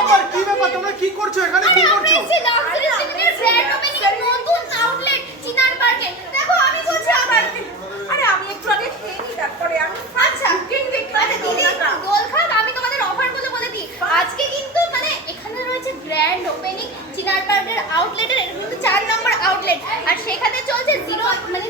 ব্যাপার কি ব্যাপার তোমরা কি করছো এখানে কি করছো নতুন আউটলেট চিনার পার্কে দেখো আমি বলছি আবার আরে আমি একটু আগে খেয়ে নি তারপরে আমি আচ্ছা দিদি দোল খাক আমি তোমাদের অফারগুলো বলে দিই আজকে কিন্তু মানে এখানে রয়েছে গ্র্যান্ড ওপেনিং চিনার পার্কের আউটলেটের কিন্তু 4 নম্বর আউটলেট আর সেখানে চলছে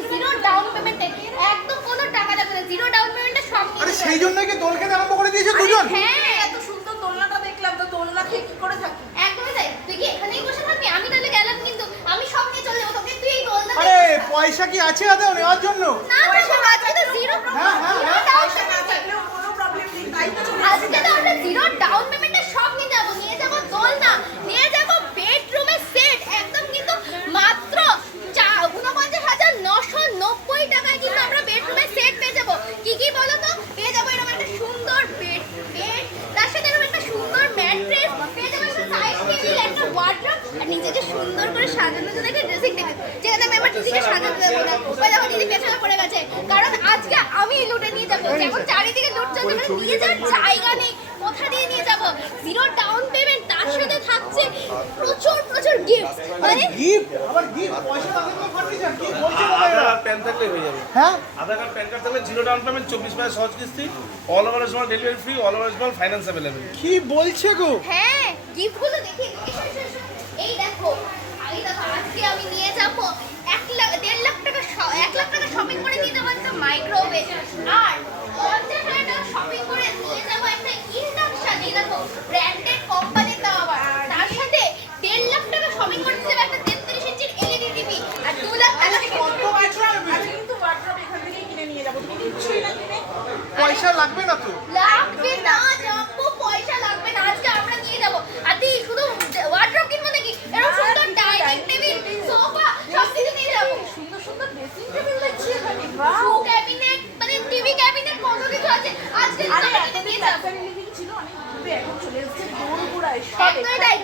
জিরো ডাউন পেমেন্টে একদম কোনো টাকা লাগবে না জিরো ডাউন পেমেন্টে সব আরে সেই জন্যই কি দোল খেতে আরম্ভ করে দিয়েছো দুজন হ্যাঁ এত সুন্দর দোলনাটা দেখলাম তো দোলনা খেয়ে কি করে থাকি একদমই তাই তুই কি এখানেই বসে থাকবি আমি তাহলে গেলাম কিন্তু আমি সব নিয়ে চলে যাবো তোকে তুই এই দোলনা আরে পয়সা কি আছে আদৌ নেওয়ার জন্য না পয়সা আজকে তো জিরো হ্যাঁ, হ্যাঁ, হ্যাঁ। পয়সা না থাকলেও কোনো প্রবলেম নেই তাই তো চলে আজকে তো আমরা জিরো ডাউন পেমেন্টে সব নিয়ে যাবো দোলনা নিয়ে যাবো বেডরুমের সেট একদম কিন্তু মাত্র 49,990 টাকায় কিন্তু আমরা বেডরুমের সেট পেয়ে যাবো কি বলো তো পেয়ে যাবো এরকম একটা সুন্দর বেড তার সাথে এরকম একটা সুন্দর ম্যাট্রেস পেয়ে যাবো একটা সাইড টেবিল একটা ওয়ার্ড্রোব আর নিচে যে সুন্দর করে সাজানো জন্য একটা ড্রেসিং টেবিল যেখানে আমি আমার দিদিকে সাজাতে দেবো না ওই দেখো দিদি পেছনে পড়ে গেছে কারণ আজকে আমি লুটে নিয়ে যাবো যেমন চারিদিকে লুট চলছে মানে নিয়ে যাওয়ার জায়গা নেই কোথা দিয়ে নিয়ে যাবো জিরো ডাউন পেমেন্ট তার সাথে থাকছে প্রচুর গিফট মানে গিফট আবার গিফট পয়সা লাগে তো ফার্নিচার কি বলছো বাবা আধার এরা? কার্ড প্যান থাকলে হয়ে যাবে হ্যাঁ আধার কার্ড প্যান কার্ড থাকলে জিরো ডাউন পেমেন্ট 24 মাসের সহজ কিস্তি all over small delivery free all over small finance available কি বলছে গো হ্যাঁ গিফটগুলো দেখি এসো। এই দেখো আজকে আমি নিয়ে যাবো 1.5 লাখ টাকা 1 লাখ টাকা শপিং করে নিয়ে যাবো একটা মাইক্রোওয়েভ আর 50,000 টাকা শপিং করে নিয়ে যাবো একটা ইন্ডাকশন এই দেখো ব্র্যান্ডেড কোম্পানির দাও আবার তার সাথে 1.5 লাখ টাকা শপিং করে নিয়ে যাবো একটা 33 ইঞ্চির এলইডি টিভি আর 2 লাখ টাকা কত কিছু নেবে? আজকে কিন্তু ওয়ার্ড্রপ এখান থেকেই কিনে নিয়ে যাবো তুমি নিচ্ছই না কিনে পয়সা লাগবে না তো লাগবে না যাবো পয়সা লাগবে না আজকে আমরা নিয়ে যাবো আর তুই শুধু ওয়ার্ড্রপ কিনবো নাকি এরকম সুন্দর ডাইনিং টেবিল সোফা সব কিছু নিয়ে যাবো সুন্দর ড্রেসিং টেবিল দেখছি এখানে শু ক্যাবিনেট মানে টিভি ক্যাবিনেট কত কিছু আছে আজকে আরে আমরা এতদিন নিয়ে যাবো লাক্সারি লিভিং ছিল অনেক দূরে এখন চলে এসেছে দোলপুরায় সব একদমই তাই